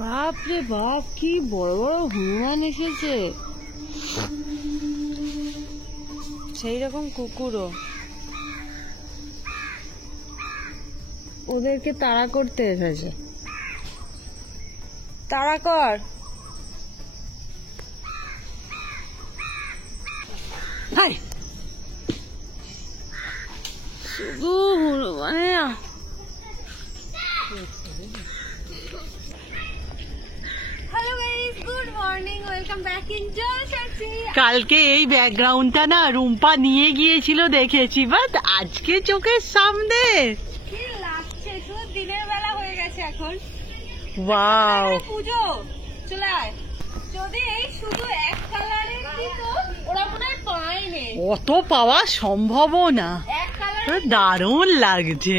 বাপরে বাপ, কি বড় বড় হনুমান এসেছে, সেই রকম কুকুরও। ওদেরকে তাড়া করতে এসেছে। তাড়া কর। শুধু মানে কালকে এই ব্যাকগ্রাউন্ডটা না রুম্পা নিয়ে গিয়েছিল দেখেছি, বাট আজকে চোখের সামনে কি লাগছে। শুধু দিনের বেলা হয়ে গেছে এখন। ওয়াও, পুজো চলে আয়। যদি এই শুধু এক কালারের দিত ওরা মনে হয় পায়নি, অত পাওয়া সম্ভবও না। এক কালার দারুণ লাগছে।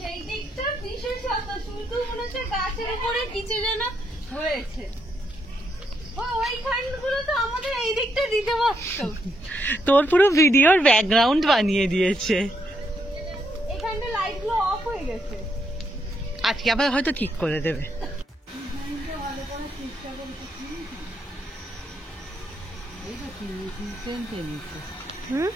সেই দিকটা বিশেষত, শুধু মনে হচ্ছে গাছের উপরে কিছু যেন হয়েছে। ওইখানগুলো তো আমাদের এই দিকটা দিতে পারতো। তোর পুরো ভিডিওর ব্যাকগ্রাউন্ড বানিয়ে দিয়েছে। এখানটা লাইটগুলো অফ হয়ে গেছে, আজকে আবার হয়তো ঠিক করে দেবে। হুম,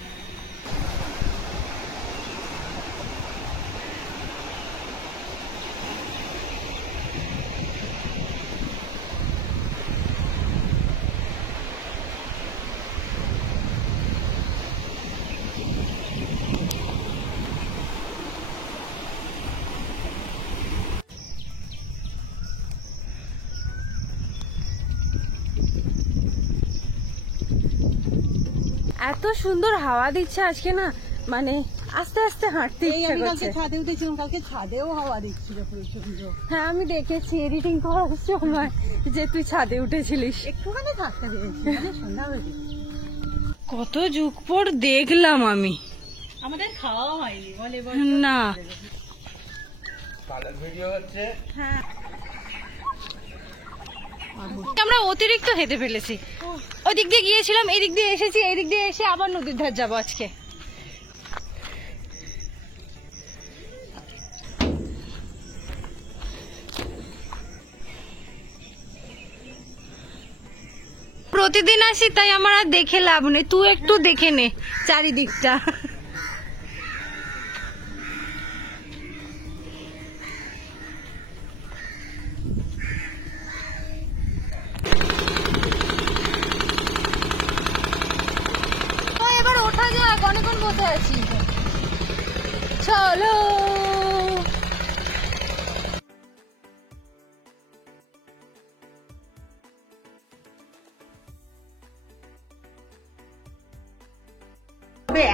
এত সুন্দর হাওয়া দিচ্ছে আজকে না, মানে আস্তে আস্তে হাঁটতে ইচ্ছা করছে। ছাদে উঠেছিলাম, কালকে ছাদেও হাওয়া দিচ্ছিল প্রচন্ড। হ্যাঁ আমি দেখেছি এডিটিং করার সময় যে তুই ছাদে উঠেছিলিস। একটুখানি থাকতে পেরেছি, সন্ধ্যা হয়ে কত যুগ পর দেখলাম আমি। আমাদের খাওয়া হয়নি বলে না হ্যাঁ। আমরা অতিরিক্ত হেঁটে ফেলেছি। ওই দিক দিয়ে গিয়েছিলাম, এদিক দিয়ে এসেছি, এদিক দিয়ে এসে আবার নদীর ধার যাবো আজকে। প্রতিদিন আসি তাই আমার আর দেখে লাভ নেই, তুই একটু দেখে নে চারিদিকটা। এবার ওঠা যাক, অনেকক্ষণ বসে আছি, চলো।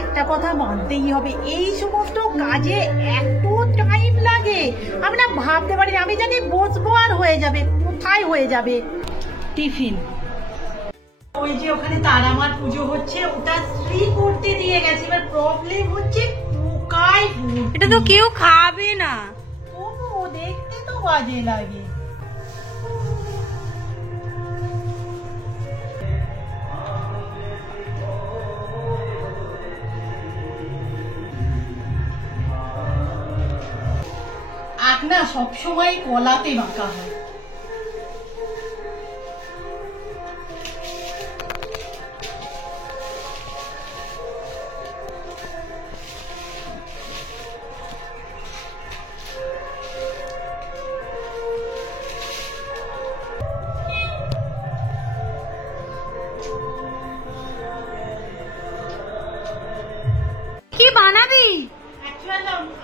একটা কথা মানতেই হবে, এই সমস্ত কাজে এত টাইম লাগে আমি না ভাবতে পারি। আমি জানি বসবো আর হয়ে যাবে, কোথায় হয়ে যাবে। টিফিন ওই যে ওখানে তারামার পুজো হচ্ছে, ওটা স্ত্রী করতে দিয়ে গেছে। এবার প্রবলেম হচ্ছে পোকায় এটা তো কেউ খাবে না, তবুও দেখতে তো বাজে লাগে। আখ না সবসময় কলাতে মাখা হয়। কি বানাবি?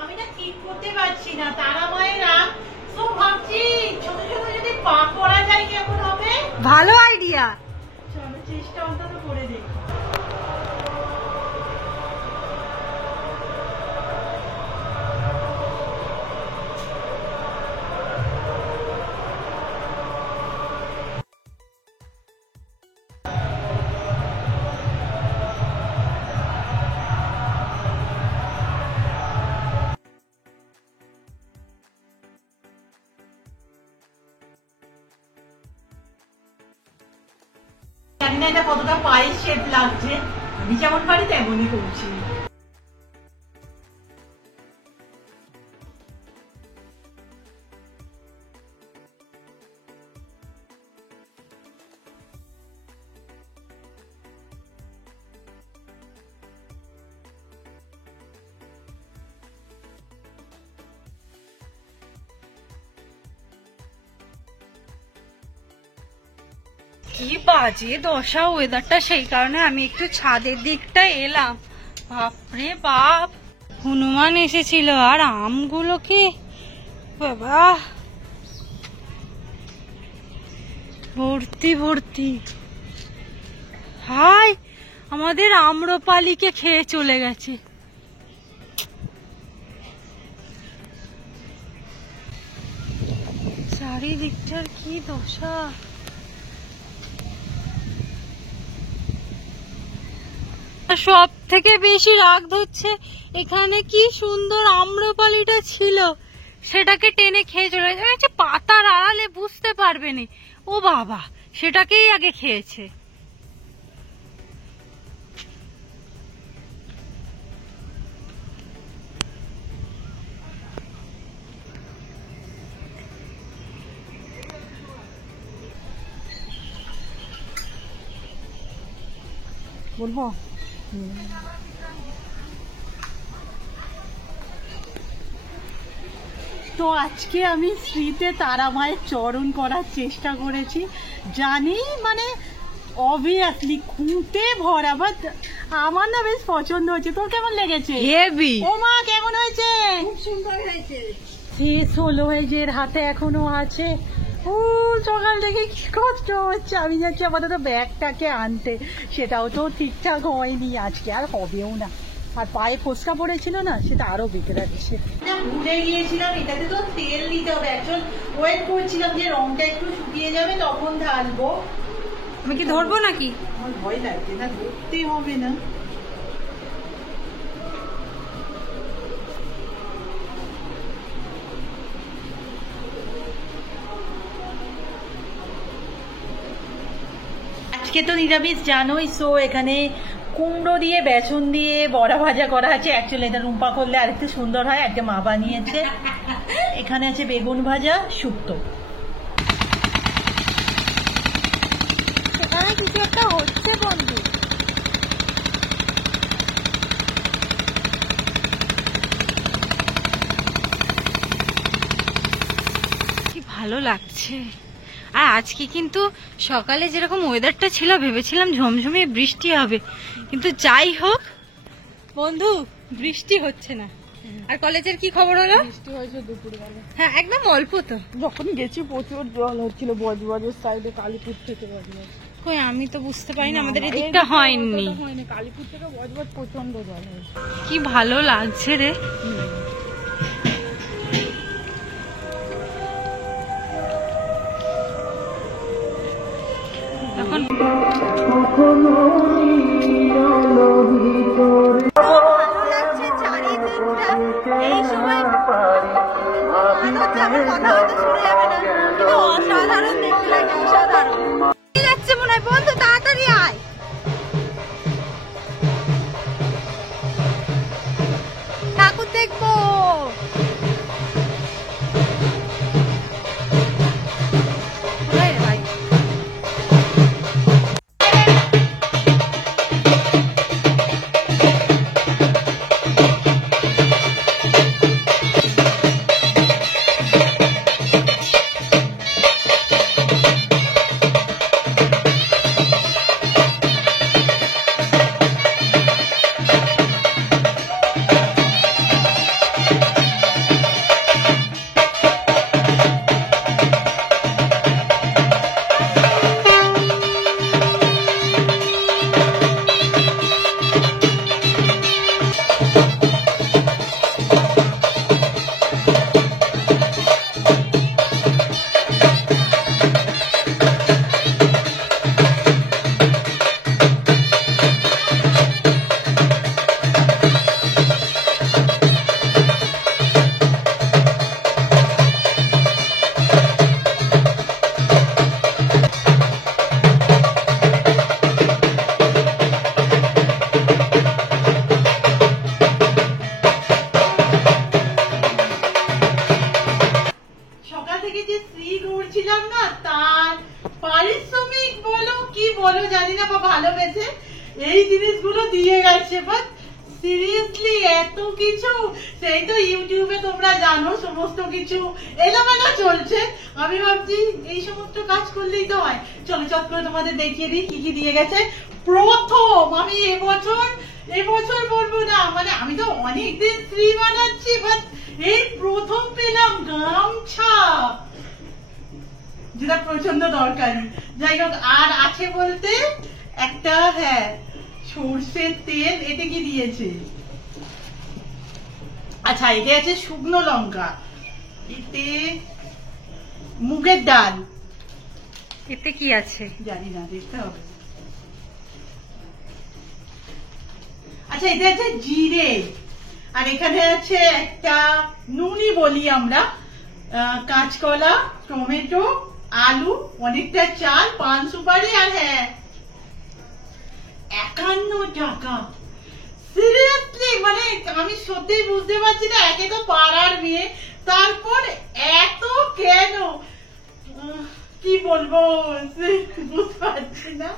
আমি না ঠিক করতে পারছি না। তারা মায়েরা তো ভাবছি ছোট ছোট যদি পা করা যায় কেমন হবে। ভালো আইডিয়া, চলো চেষ্টা অন্তত করে দেখি। জানি না এটা কতটা পায়ের শেপ লাগছে, আমি যেমন পারি তেমনই করছি। কি বাজে দশা ওয়েদারটা, সেই কারণে আমি একটু ছাদের দিকটা এলাম। বাপরে বাপ, হনুমান এসেছিল আর আমগুলো কি বাবা ভর্তি ভর্তি। হাই, আমাদের আম্রপালিকে খেয়ে চলে গেছে। চারিদিকটার কি দশা। সব থেকে বেশি রাগ ধরছে, এখানে কি সুন্দর আম্রপালিটা ছিল, সেটাকে টেনে খেয়ে চলে গেছে। পাতার আড়ালে বুঝতে পারবে না, ও বাবা সেটাকেই আগে খেয়েছে। বলবো তো আজকে আমি শ্রীতে তারা মায়ের চরণ করার চেষ্টা করেছি, জানি মানে অবভিয়াসলি খুঁটে ভরা, বাট আমার না বেশ পছন্দ হয়েছে। তোর কেমন লেগেছে? হেভি। ও মা কেমন হয়েছে? খুব সুন্দর হয়েছে। শেষ হলো, এই যে এর হাতে এখনো আছে। ও সকাল থেকে কি কষ্ট হচ্ছে। আমি যাচ্ছি আপাতত ব্যাগটাকে আনতে, সেটাও তো ঠিকঠাক হয়নি আজকে, আর হবেও না। আর পায়ে ফোসকা পড়েছিল না, সেটা আরো বিগড়াচ্ছে। ভুলে গিয়েছিলাম, এটাতে তো তেল দিতে হবে। একজন ওয়েট করছিলাম যে রংটা একটু শুকিয়ে যাবে তখন ঢালবো। আমি কি ধরবো নাকি? আমার ভয় লাগছে না, ধরতে হবে না। আজকে তো নিরামিষ জানোই, সো এখানে কুমড়ো দিয়ে বেসন দিয়ে বড়া ভাজা করা আছে। অ্যাকচুয়ালি এটা রুম্পা করলে আরেকটু সুন্দর হয়, একটা মা বানিয়েছে। এখানে আছে বেগুন ভাজা, শুক্তো। সেখানে কিছু একটা হচ্ছে বন্ধু। কি ভালো লাগছে। আর আজকে কিন্তু সকালে যেরকম ওয়েদারটা ছিল, ভেবেছিলাম ঝমঝমে বৃষ্টি হবে, কিন্তু যাই হোক বন্ধু, বৃষ্টি হচ্ছে না। আর কলেজের কি খবর হলো? বৃষ্টি হয়েছে দুপুরবেলা, হ্যাঁ একদম অল্প তো। যখন গেছি প্রচুর জল হচ্ছিল বজবজের সাইডে, কালীপুর থেকে বজবজ। কই আমি তো বুঝতে পারি না, আমাদের এদিকটা হয়নি। হয়নি, কালীপুর থেকে বজবজ প্রচন্ড জল হয়েছে। কি ভালো লাগছে রে। এখন অসাধারণ দেখতে লাগে, অসাধারণ যাচ্ছে মনে হয়। বন্ধু তাড়াতাড়ি আয়, ঠাকুর দেখবো। ভাই বলো জানি না, বা ভালোবেসে এই জিনিসগুলো দিয়ে গেছে। বাট সিরিয়াসলি এত কিছু, সেই তো ইউটিউবে তোমরা জানো সমস্ত কিছু এলোমেলো চলছে। আমি ভাবছি এই সমস্ত কাজ করলেই তো হয়। চলো চট করে তোমাদের দেখিয়ে দিই কি কি দিয়ে গেছে। প্রথম আমি এবছর বলবো না, মানে আমি তো অনেকদিন শ্রী বানাচ্ছি, বাট এই প্রথম পেলাম গামছা, যেটা প্রচন্ড দরকারি। যাই হোক, আর আছে বলতে একটা, হ্যাঁ, সর্ষের তেল। এতে কি দিয়েছে? আচ্ছা, এতে আছে শুকনো লঙ্কা, এতে মুগের ডাল, এতে কি আছে জানি না, দেখতে হবে। আচ্ছা, এতে আছে জিরে, আর এখানে আছে একটা নুনি বলি আমরা, কাঁচকলা, টমেটো, আলু, অনেকটা চাল, পান সুপারি, আর হ্যাঁ 51 টাকা। সিরিয়াসলি, মানে আমি সত্যি বুঝতে পারছি না, একে তো পাড়ার মেয়ে, তারপর এত কেন, কি বলবো বুঝতে পারছি না।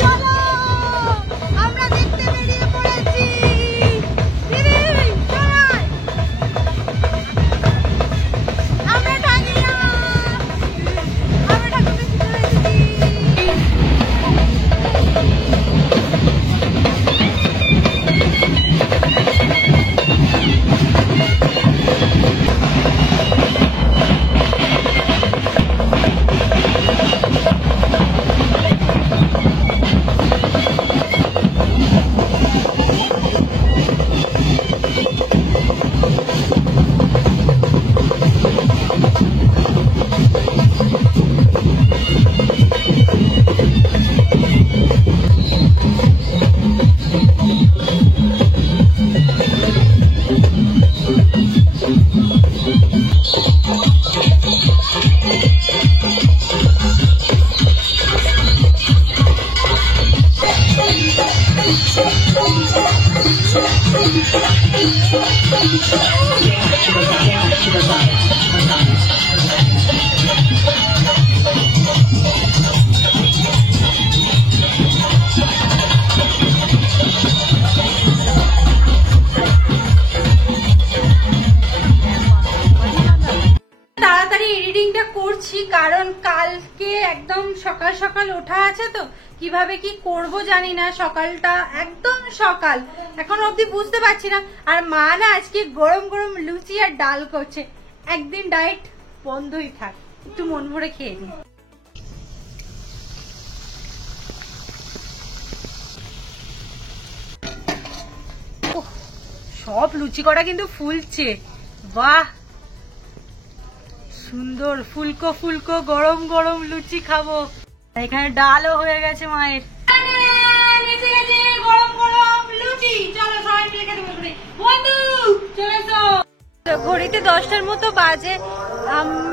চলো আমরা দেখতে বেরিয়ে পড়েছি। আমরা ঠাকুর তাড়াতাড়ি এডিটিংটা করছি, কারণ কালকে একদম সকাল সকাল ওঠা আছে তো কিভাবে কি করব জানি না। সকালটা একদম সকাল, এখন অবধি বুঝতে পারছি না। আর মা না আজকে গরম গরম লুচি আর ডাল করছে। একদিন ডায়েট বন্ধই থাক, একটু মন ভরে খেয়ে নিই। সব লুচি করা কিন্তু ফুলছে, বাহ সুন্দর, ফুলকো ফুলকো গরম গরম লুচি খাবো। এখানে ডালও হয়ে গেছে মায়ের, গরম গরম লুচি। চলো সবাই মিলে খেতে বসে বন্ধু, চলে এসো। ঘড়িতে 10টার মতো বাজে,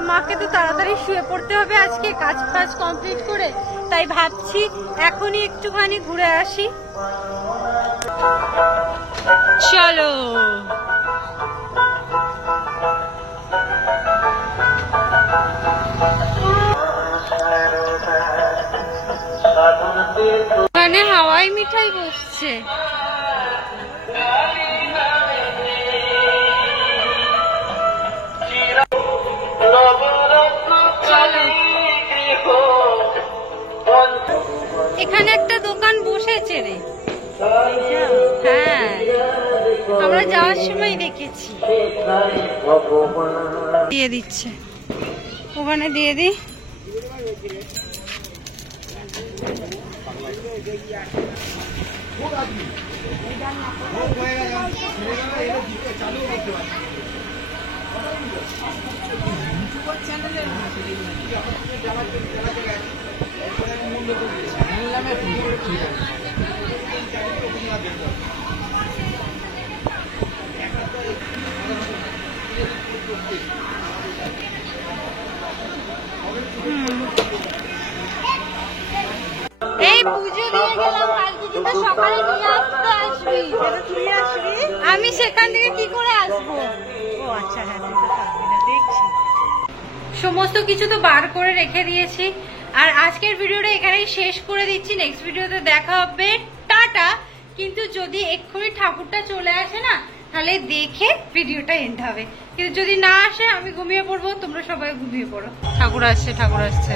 মাকে তো তাড়াতাড়ি শুয়ে পড়তে হবে আজকে কাজ ফাজ কমপ্লিট করে, তাই ভাবছি এখনই একটুখানি ঘুরে আসি। চলো ওখানে হাওয়াই মিঠাই বসছে। এখানে একটা দোকান বসেছে রে, হ্যাঁ আমরা যাওয়ার সময় দেখেছি। দিয়ে দিচ্ছে, ওখানে দিয়ে দিই। এই পুজো দিয়ে গেলাম, কালকে কিন্তু সকালে নিয়ে আসতে আসবি। তুই আসবি, আমি সেখান থেকে কি করে আসবো? ও আচ্ছা, হ্যাঁ তুই তো থাকবি না, দেখছি। সমস্ত কিছু তো বার করে রেখে দিয়েছি, আর আজকের ভিডিওটা এখানেই শেষ করে দিচ্ছি। নেক্সট ভিডিওতে দেখা হবে, টাটা। কিন্তু যদি এক্ষুনি ঠাকুরটা চলে আসে না তাহলে দেখে ভিডিওটা এন্ড হবে, কিন্তু যদি না আসে আমি ঘুমিয়ে পড়বো, তোমরা সবাই ঘুমিয়ে পড়ো। ঠাকুর আসছে, ঠাকুর আসছে।